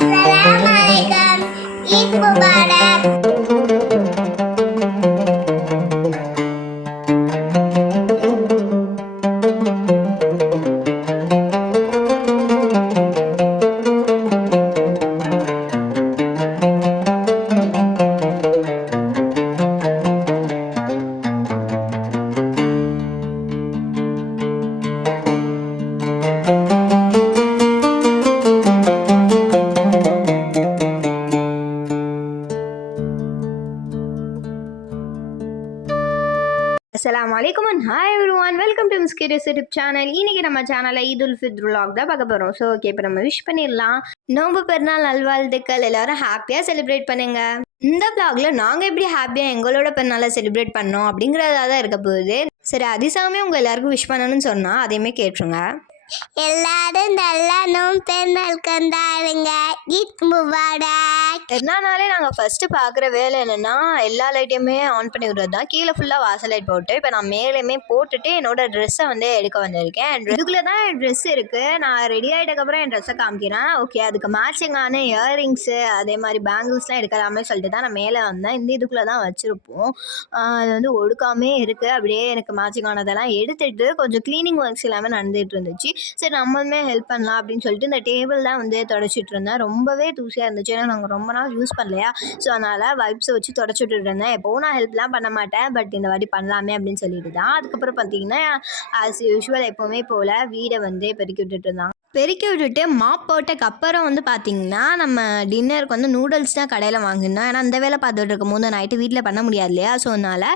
Assalamualaikum. Eid Mubarak. அஸ்ஸலாமு அலைக்கும் and hi everyone, welcome to miss curious YouTube channel. இன்னைக்கு நம்ம சேனலில் ஈத் உல் ஃபித்ர் vlog தான் பார்க்க போகிறோம். ஸோ ஓகே, இப்போ நம்ம விஷ் பண்ணிடலாம். நோன்பு பெருநாள் நல்வாழ்த்துக்கள், எல்லாரும் ஹாப்பியாக செலிப்ரேட் பண்ணுங்க. இந்த vlogல நாங்கள் எப்படி ஹாப்பியாக எங்களோட பெருநாளை செலிப்ரேட் பண்ணோம் அப்படிங்கிறதா தான் இருக்க போகுது. சரி, அதிசயமே உங்கள் எல்லாருக்கும் விஷ் பண்ணணும்னு சொன்னால் அதையுமே கேட்டுருங்க. எல்லாரும் நல்லா நோன்பு பெருநாள் கொண்டாடுங்க. ஈத் முபாரக். பெருநாள்னாலே நாங்கள் ஃபஸ்ட்டு பார்க்குற வேலை என்னென்னா எல்லா லைட்டையுமே ஆன் பண்ணி விடுறது தான். கீழே ஃபுல்லாக வாசல் லைட் போட்டு இப்போ நான் மேலேயுமே போட்டுட்டு என்னோட ட்ரெஸ்ஸை வந்து எடுக்க வந்திருக்கேன். இதுக்குள்ளே தான் என் ட்ரெஸ் இருக்குது. நான் ரெடி ஆகிட்டக்கப்புறம் என் ட்ரெஸ்ஸை காமிக்கிறேன். ஓகே, அதுக்கு மேட்சிங்கான இயரிங்ஸு அதே மாதிரி பேங்கிள்ஸ்லாம் எடுக்கலாமே சொல்லிட்டு தான் நான் மேலே வந்தேன். இந்த இதுக்குள்ளே தான் வச்சுருப்போம். அது வந்து ஒடுக்காமே இருக்குது. அப்படியே எனக்கு மேட்சிங்கானதெல்லாம் எடுத்துகிட்டு கொஞ்சம் க்ளீனிங் ஒர்க்ஸ் எல்லாமே நடந்துகிட்டு இருந்துச்சு. சரி, நம்மளுமே ஹெல்ப் பண்ணலாம் அப்படின்னு சொல்லிட்டு இந்த டேபிள் தான் வந்து தொடச்சிட்டு இருந்தேன். ரொம்பவே தூசியாக இருந்துச்சு. ஏன்னா நாங்கள் ரொம்ப நாள் யூஸ் பண்ணலையா. ஸோ அதனால் வைப்ஸை வச்சு தொடச்சிட்டு இருந்தேன். எப்போவும் நான் ஹெல்ப்லாம் பண்ண மாட்டேன், பட் இந்த வாட்டி பண்ணலாமே அப்படின்னு சொல்லிட்டு தான். அதுக்கப்புறம் பார்த்தீங்கன்னா ஆஸ் யூஷுவல் எப்போவுமே போல் வீடை வந்து பெருக்கி விட்டுட்டு இருந்தாங்க. பெருக்கி விட்டுட்டு மாப் போட்டக்கு அப்புறம் வந்து பார்த்திங்கன்னா நம்ம டின்னருக்கு வந்து நூடுல்ஸ் தான் கடையில் வாங்கினோம். ஏன்னா அந்த வேலை பார்த்துட்டு இருக்கும் போது நைட்டு வீட்டில் பண்ண முடியாது இல்லையா. ஸோ அதனால்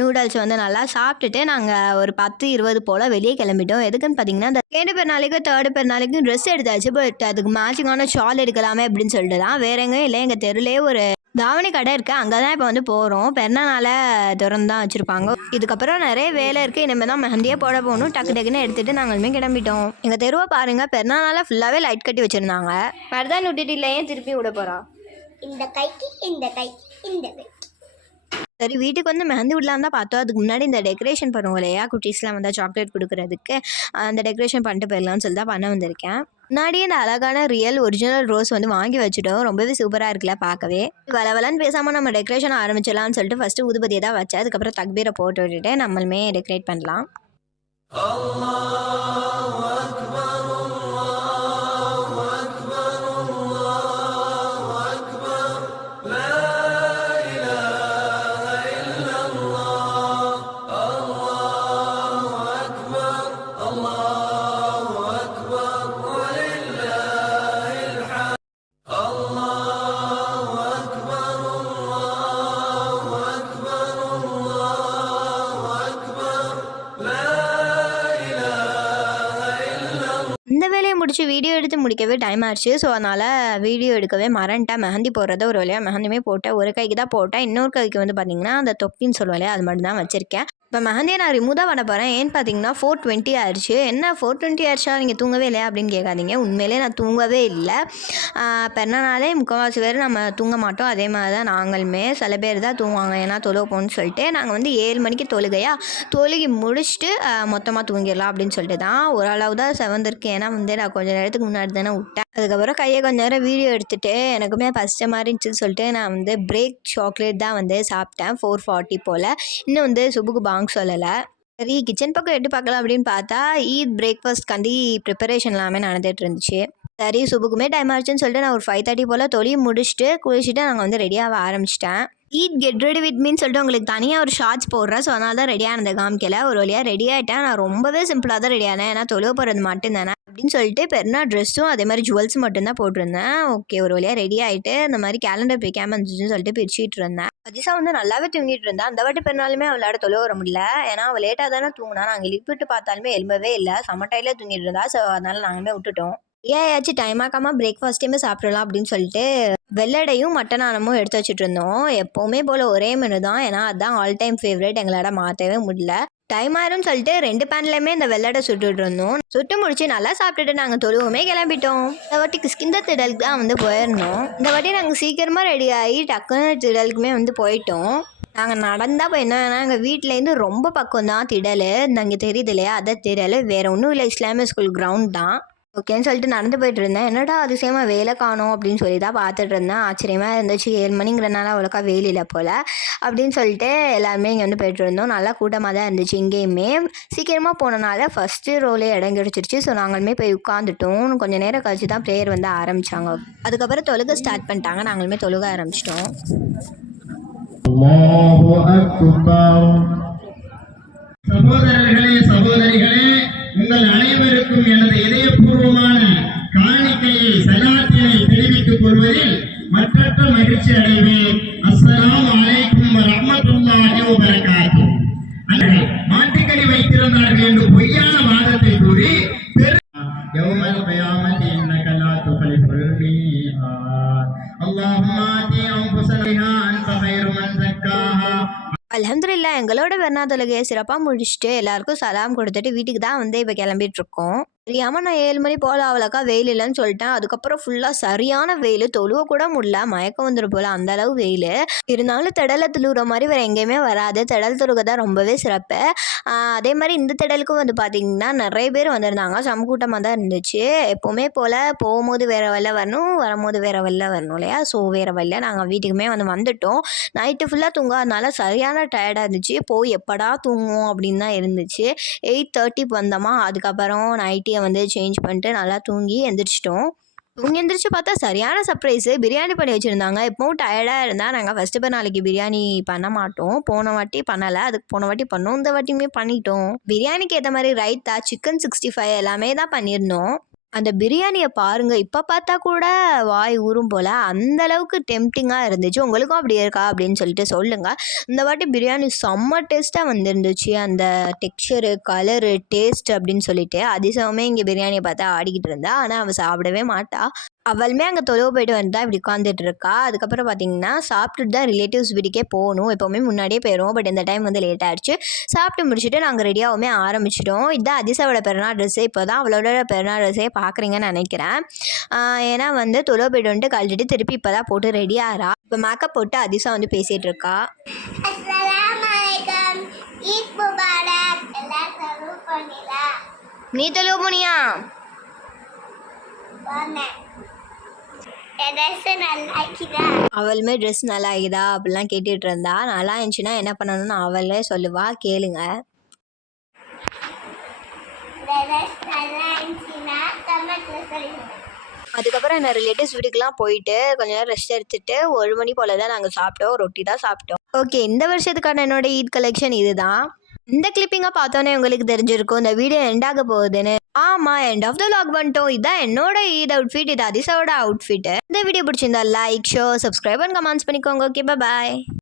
நூடுல்ஸ் வந்து நல்லா சாப்பிட்டுட்டு நாங்கள் ஒரு 10-20 போல் வெளியே கிளம்பிட்டோம். எதுக்குன்னு பார்த்தீங்கன்னா இந்த 2 பெருநாளைக்கும் 3rd பெருநாளைக்கும் ட்ரெஸ் எடுத்தாச்சு. பட் அதுக்கு மேட்சிங்கான ஷால் எடுக்கலாமே அப்படின்னு சொல்லிட்டு தான். வேற எங்கேயும் இல்லை, எங்கள் தெருலேயே ஒரு தாவணி கடை இருக்குது, அங்கே தான் இப்போ வந்து போகிறோம். பெருநாள் திறந்து தான் வச்சுருப்பாங்க. இதுக்கப்புறம் நிறைய வேலை இருக்குது. இனிமேல் தான் மெஹந்தியே போட போகணும். டக்குன்னு எடுத்துகிட்டு நாங்களுமே கிளம்பிட்டோம். எங்கள் தெருவை பாருங்கள், பெருநாள் ஃபுல்லாகவே லைட் கட்டி வச்சுருந்தாங்க. மருதான் விட்டுட்டு இல்லை, ஏன் திருப்பி விட போகிறா? இந்த கைக்கு இந்த கை இந்த கை. சரி, வீட்டுக்கு வந்து மெஹந்தி விடலாம் தான் பார்த்தோம். அதுக்கு முன்னாடி இந்த டெக்கரேஷன் பண்ணுவோம் இல்லையா, குட்டீஸ்லாம் வந்தால் சாக்லேட் கொடுக்குறதுக்கு, அந்த டெக்கரேஷன் பண்ணிட்டு போயிடலாம்னு சொல்லி தான் பண்ண வந்திருக்கேன். முன்னாடியே இந்த அழகான ரியல் ஒரிஜினல் ரோஸ் வந்து வாங்கி வச்சுட்டோம். ரொம்பவே சூப்பராக இருக்குல்ல பார்க்கவே. வளவலன்னு பேசாமல் நம்ம டெக்கரேஷன் ஆரம்பிச்சிடலாம்னு சொல்லிட்டு ஃபஸ்ட்டு ஊதுபதியை தான் வச்சேன். அதுக்கப்புறம் தக்பீரை போட்டு விட்டுட்டு நம்மளுமே டெக்கரேட் பண்ணலாம். இந்த வேலையை முடிச்சு வீடியோ எடுத்து முடிக்கவே டைம் ஆயிடுச்சு. ஸோ அதனால் வீடியோ எடுக்கவே மறந்துட்டேன். மெஹந்தி போடுறத ஒரு வழியாக மெஹந்தியுமே போட்டேன். ஒரு கைக்கு தான் போட்டேன். இன்னொரு கைக்கு வந்து பார்த்திங்கன்னா அந்த தொப்பின்னு சொல்லுவாங்க, அது மட்டும் தான் வச்சுருக்கேன். இப்போ மெஹந்தியை நான் ரிமூவ் தான் பண்ண போகிறேன். ஏன்னு பார்த்தீங்கன்னா 4:20 ஆயிடுச்சு. என்ன 4:20 ஆயிடுச்சா, நீங்கள் தூங்கவே இல்லையா அப்படின்னு கேட்காதீங்க. உண்மையிலே நான் தூங்கவே இல்லை. பெருநாளே முக்கால்வாசி பேர் நம்ம தூங்க மாட்டோம். அதே மாதிரி தான் நாங்களுமே. சில பேர் தான் தூங்குவாங்க, ஏன்னா தொழுக போகணும்னு சொல்லிட்டு. நாங்கள் வந்து 7 மணிக்கு தொழுகி முடிச்சுட்டு மொத்தமாக தூங்கிடலாம் அப்படின்னு சொல்லிட்டு தான். ஓரளவு தான் செவந்திருக்கு. ஏன்னா வந்து நான் கொஞ்சம் நேரத்துக்கு முன்னாடி தானே விட்டேன். அதுக்கப்புறம் கையை கொஞ்சம் நேரம் வீடியோ எடுத்துகிட்டு எனக்குமே ஃபஸ்ட்டு மாதிரி இருந்துச்சுன்னு சொல்லிட்டு நான் வந்து பிரேக் சாக்லேட் தான் வந்து சாப்பிட்டேன் 4:40 போல். இன்னும் வந்து சுபுக்கு பாங் சொல்லலை. சரி, கிச்சன் பக்கம் எட்டு பார்க்கலாம் அப்படின்னு பார்த்தா ஈத் பிரேக்ஃபாஸ்ட் கண்டி ப்ரிப்பரேஷன் எல்லாமே நடந்துகிட்டு இருந்துச்சு. சரி, சுபுக்குமே டைம் ஆச்சுன்னு சொல்லிட்டு நான் ஒரு 5:30 போல் தொழில் முடிச்சுட்டு குளிச்சுட்டு நாங்கள் வந்து ரெடியாக ஆரம்பிச்சிட்டேன். ஈத் கெட் ரெடி வித் மீன்னு சொல்லிட்டு உங்களுக்கு தனியாக ஒரு ஷார்ட்ஸ் போடுறேன். ஸோ அதனால தான் ரெடியாக இருந்த காமிக்கல. ஒரு வழியாக ரெடி ஆகிட்டேன். நான் ரொம்பவே சிம்பிளாக தான் ரெடி ஆனேன். ஏன்னா தொழுவ போகிறது மட்டும்தானே அப்படின்னு சொல்லிட்டு பெருநாள் ட்ரெஸ்ஸும் அதே மாதிரி ஜுவல்ஸ் மட்டும்தான் போட்டிருந்தேன். ஓகே, ஒரு வழியாக ரெடி ஆகிட்டு இந்த மாதிரி கேலண்டர் பிரிக்காமல் இருந்துச்சுன்னு சொல்லிட்டு பிரிச்சுட்டு இருந்தேன். அதிசா வந்து நல்லாவே தூங்கிட்டு இருந்தான். அந்த வாட்டி பெருநாளுமே அவளோட தொழுவ வர முடியல. ஏன்னா அவள் லேட்டாக தானே தூங்கினா. நாங்கள் எழுப்பிட்டு பார்த்தாலுமே எழும்பவே இல்லை. சமட்டையிலே தூங்கிட்டு இருந்தா. ஸோ அதனால நாங்களுமே விட்டுட்டோம். ஏயாச்சும் டைம் ஆக்காமல் பிரேக்ஃபாஸ்ட்டையுமே சாப்பிடலாம் அப்படின்னு சொல்லிட்டு வெள்ளடையும் மட்டனானமும் எடுத்து வச்சுட்டு இருந்தோம். எப்போவுமே போல் ஒரே மெனு தான். ஏன்னா அதுதான் ஆல் டைம் ஃபேவரட். எங்களோட மாற்றவே முடியல. டைம் ஆயிரும்னு சொல்லிட்டு 2 பேன்லையுமே இந்த வெள்ளடை சுட்டுட்டு இருந்தோம். சுட்டு முடிச்சு நல்லா சாப்பிட்டுட்டு நாங்கள் தொழுவுமே கிளம்பிட்டோம். இந்த வாட்டி கிஷ்கிந்தா திடலுக்கு தான் வந்து போயிருந்தோம். இந்த வாட்டி நாங்கள் சீக்கிரமாக ரெடி ஆகி டக்குன்னு திடலுக்குமே வந்து போயிட்டோம். நாங்கள் நடந்தால் போயிருந்தோம். ஏன்னா எங்கள் வீட்டிலேருந்து ரொம்ப பக்கம் தான் திடல். நாங்கள் தெரியுது இல்லையா, அதை திடல் வேறு ஒன்றும் இல்லை, இஸ்லாமிய ஸ்கூல் கிரவுண்ட் தான். ஓகேன்னு சொல்லிட்டு நடந்து போயிட்டு இருந்தேன். என்னடா அதிசயமா வேலை காணோம் அப்படின்னு சொல்லி தான் பார்த்துட்டு இருந்தேன். ஆச்சரியமாக இருந்துச்சு. 7 மணிங்கிறனால அவ்வளோக்கா வெயில் இல்லை போல் அப்படின்னு சொல்லிட்டு எல்லாருமே இங்கே வந்து போயிட்டு இருந்தோம். நல்லா கூட்டமாக தான் இருந்துச்சு. இங்கேயுமே சீக்கிரமாக போனனால ஃபஸ்ட்டு ரோலே இடம் கிடச்சிருச்சு. ஸோ நாங்களுமே போய் உட்காந்துட்டோம். கொஞ்சம் நேரம் கழிச்சு தான் ப்ரேயர் வந்து ஆரம்பித்தாங்க. அதுக்கப்புறம் தொழுகை ஸ்டார்ட் பண்ணிட்டாங்க. நாங்களுமே தொழுக ஆரம்பிச்சிட்டோம். அல்லாஹு அக்பர். சகோதரர்களே, சகோதரிகளே, உங்கள் அனைவருக்கும் எனது இதயபூர்வமான காணிக்கையை சலாத்தினை தெரிவித்துக் கொள்வதில் மற்றற்ற மகிழ்ச்சி அடைவேன். அஸ்ஸலாமு அலைக்கும் வரஹ்மத்துல்லாஹி வபரகாத்துஹு. அன்றைய மாட்டுக்கறி வைத்திருந்தார்கள் என்று பொய்யான வாதத்தை கூறி யௌமல் கியாமத்தி இன்னக லா துஃலிஃபுல் மீஆத். அல்லாஹும்ம ஆதி அன்ஃபுஸனா அன்த கைரு மன் ஸக்காஹா. அல்ஹம்துலில்லாஹ் எங்களோட பெருநா தொழுகையை சிறப்பாக முடிச்சுட்டு எல்லாருக்கும் சலாம் கொடுத்துட்டு வீட்டுக்கு தான் வந்து இப்போ கிளம்பிட்டு இருக்கோம். தெரியாமல் நான் 7 மணி போல் அவ்வளோக்கா வெயில் இல்லைன்னு சொல்லிட்டேன். அதுக்கப்புறம் ஃபுல்லாக சரியான வெயில், தொழுவ கூட முடியல, மயக்கம் வந்துடும் போல் அந்த அளவு வெயில். இருந்தாலும் திடலை துளுகிற மாதிரி வேறு எங்கேயுமே வராது. திடல் தொழுகை தான் ரொம்பவே சிறப்பு. அதே மாதிரி இந்த திடலுக்கும் வந்து பார்த்திங்கன்னா நிறைய பேர் வந்திருந்தாங்க. சமக்கூட்டமாக தான் இருந்துச்சு. எப்போவுமே போல் போகும்போது வேறு வழில வரணும், வரும்போது வேறு வழில வரணும் இல்லையா? ஸோ வேறு வழில நாங்கள் வீட்டுக்குமே வந்துட்டோம். நைட்டு ஃபுல்லாக தூங்காதனால சரியான டயர்டாக இருந்துச்சு. போய் எப்படா தூங்குவோம் அப்படின்னு தான் இருந்துச்சு. 8:30 வந்தோமா. அதுக்கப்புறம் நைட்டியை வந்து சேஞ்ச் பண்ணிட்டு நல்லா தூங்கி எந்திரிச்சு பார்த்தா சரியான சர்ப்ரைஸு. பிரியாணி பண்ணி வச்சுருந்தாங்க. எப்பவும் டயர்டாக இருந்தால் நாங்கள் ஃபஸ்ட்டு நாளைக்கு பிரியாணி பண்ண மாட்டோம். போன வாட்டி பண்ணலை, அதுக்கு போன வாட்டி பண்ணோம், இந்த வாட்டியுமே பண்ணிட்டோம். பிரியாணிக்கு ஏற்ற மாதிரி ரைத்தா, சிக்கன் 65 எல்லாமே தான் பண்ணியிருந்தோம். அந்த பிரியாணியை பாருங்கள், இப்போ பார்த்தா கூட வாய் ஊறும் போல் அந்த அளவுக்கு டெம்ப்டிங்காக இருந்துச்சு. உங்களுக்கும் அப்படி இருக்கா அப்படின்னு சொல்லிட்டு சொல்லுங்கள். இந்த வாட்டி பிரியாணி செம்ம டேஸ்ட்டாக வந்துருந்துச்சு. அந்த டெக்ஸ்சரு, கலரு, டேஸ்ட் அப்படின்னு சொல்லிட்டு அதிசயமே இங்கே பிரியாணியை பார்த்தா ஆடிக்கிட்டு இருந்தா. ஆனால் அவள் சாப்பிடவே மாட்டா. அவளுமே அங்கே தொழுவ போயிட்டு வந்துட்டா, இப்படி உட்காந்துட்டு இருக்கா. அதுக்கப்புறம் பார்த்தீங்கன்னா சாப்பிட்டுட்டு தான் ரிலேட்டிவ்ஸ் வீட்டுக்கே போகணும். எப்போவுமே முன்னாடியே போயிடுவோம், பட் இந்த டைம் வந்து லேட் ஆகிடுச்சு. சாப்பிட்டு முடிச்சுட்டு நாங்கள் ரெடியாகவுமே ஆரம்பிச்சிட்டோம். இதுதான் அதிசாவோட பெருநாள் ட்ரெஸ்ஸு. இப்போ தான் அவளோட பெருநாள் ட்ரெஸ்ஸே பார்க்குறீங்கன்னு நினைக்கிறேன். ஏன்னா வந்து தொழுவ போயிட்டு வந்துட்டு கழட்டிட்டு திருப்பி இப்போ தான் போட்டு ரெடியாகிறா. இப்போ மேக்கப் போட்டு அதிசா வந்து பேசிகிட்டு இருக்கா. அஸ்ஸலாமு அலைக்கும், ஈத் முபாரக். எல்லாரும் தொழுவு பண்ணிலா? நீ தொழுவ போனியா? போனேன். ட்ரெஸ் நல்லா இருக்குதா? அவளுமே ட்ரெஸ் நல்லா ஆகுதா அப்படிலாம் கேட்டுட்டு இருந்தா. நல்லா இருந்துச்சுன்னா என்ன பண்ணணும்னு அவளே சொல்லுவா, கேளுங்க. ட்ரெஸ் நல்லா இருந்துச்சுன்னா கமெண்ட்ல சொல்லுங்க. அதுக்கப்புறம் என்ன ரிலேட்டிவ்ஸ் வீட்டுக்கெலாம் போயிட்டு கொஞ்ச நேரம் ரெஸ்ட் எடுத்துட்டு 1 மணி போல் தான் நாங்கள் சாப்பிட்டோம். ரொட்டி தான் சாப்பிட்டோம். ஓகே, இந்த வருஷத்துக்கான என்னோட ஈத் கலெக்ஷன் இதுதான். இந்த கிளிப்பிங்கை பார்த்தோன்னே உங்களுக்கு தெரிஞ்சிருக்கும் இந்த வீடியோ எண்ட் ஆக போகுதுன்னு. ஆமாம், எண்ட் ஆஃப் த லாக் பண்ணிட்டோம். இதுதான் என்னோட ஈத் அவுட்ஃபிட், இது அதிசாவோட அவுட்ஃபிட். இந்த வீடியோ பிடிச்சிருந்தா like, share, subscribe and comments பண்ணிக்கோங்க. ஓகே, பாய்.